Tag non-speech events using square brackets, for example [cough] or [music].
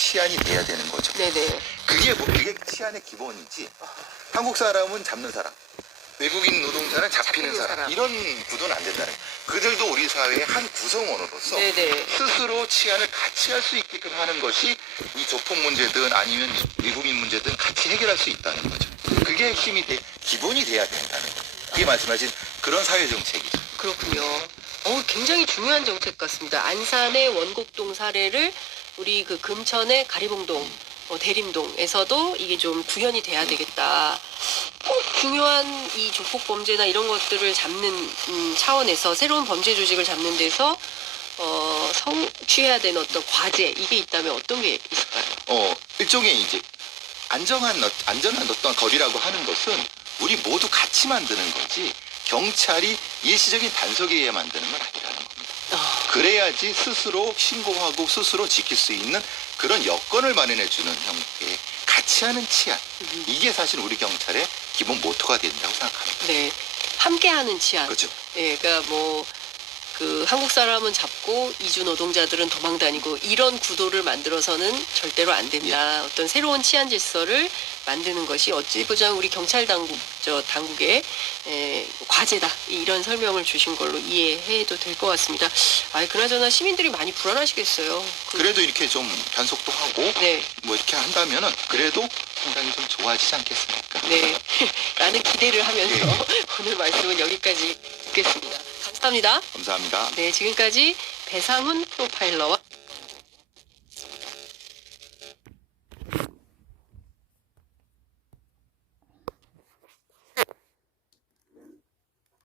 치안이 돼야 되는 거죠. 네네. 그게 뭐 그게 치안의 기본이지. 한국 사람은 잡는 사람, 외국인 노동자는 잡히는 잡히는 사람. 사람. 이런 구도는 안 된다는. 거예요. 그들도 우리 사회의 한 구성원으로서 네네. 스스로 치안을 같이 할 수 있게끔 하는 것이 이 조폭 문제든 아니면 외국인 문제든 같이 해결할 수 있다는 거죠. 그게 핵심이 돼, 기본이 돼야 된다는 거예요. 그게 말씀하신 그런 사회 정책이죠. 그렇군요. 어, 굉장히 중요한 정책 같습니다. 안산의 원곡동 사례를 우리 그 금천의 가리봉동, 어, 대림동에서도 이게 좀 구현이 돼야 되겠다. 꼭 중요한 이 조폭 범죄나 이런 것들을 잡는 음, 차원에서 새로운 범죄 조직을 잡는 데서 어, 성취해야 되는 어떤 과제 이게 있다면 어떤 게 있을까요? 어, 일종의 이제 안정한, 어- 안전한 어떤 거리라고 하는 것은 우리 모두 같이 만드는 거지 경찰이 일시적인 단속에 의해 만드는 건. 어, 그래야지 스스로 신고하고 스스로 지킬 수 있는 그런 여건을 마련해주는 형태의 같이 하는 치안. 음, 이게 사실 우리 경찰의 기본 모토가 된다고 생각합니다. 네. 함께하는 치안. 그렇죠. 예, 그러니까 뭐, 그 한국 사람은 잡고 이주 노동자들은 도망 다니고 이런 구도를 만들어서는 절대로 안 된다. 어떤 새로운 치안 질서를 만드는 것이 어찌 보자면 우리 경찰 당국 저 당국의 에, 과제다. 이런 설명을 주신 걸로 이해해도 될 것 같습니다. 아, 그나저나 시민들이 많이 불안하시겠어요. 그- 그래도 이렇게 좀 단속도 하고 네, 뭐 이렇게 한다면은 그래도 상당히 좀 좋아지지 않겠습니까? 네. [laughs] 라는 기대를 하면서 예. [laughs] 오늘 말씀은 여기까지 듣겠습니다. 감사합니다. 감사합니다. 네, 지금까지 배상훈 프로파일러와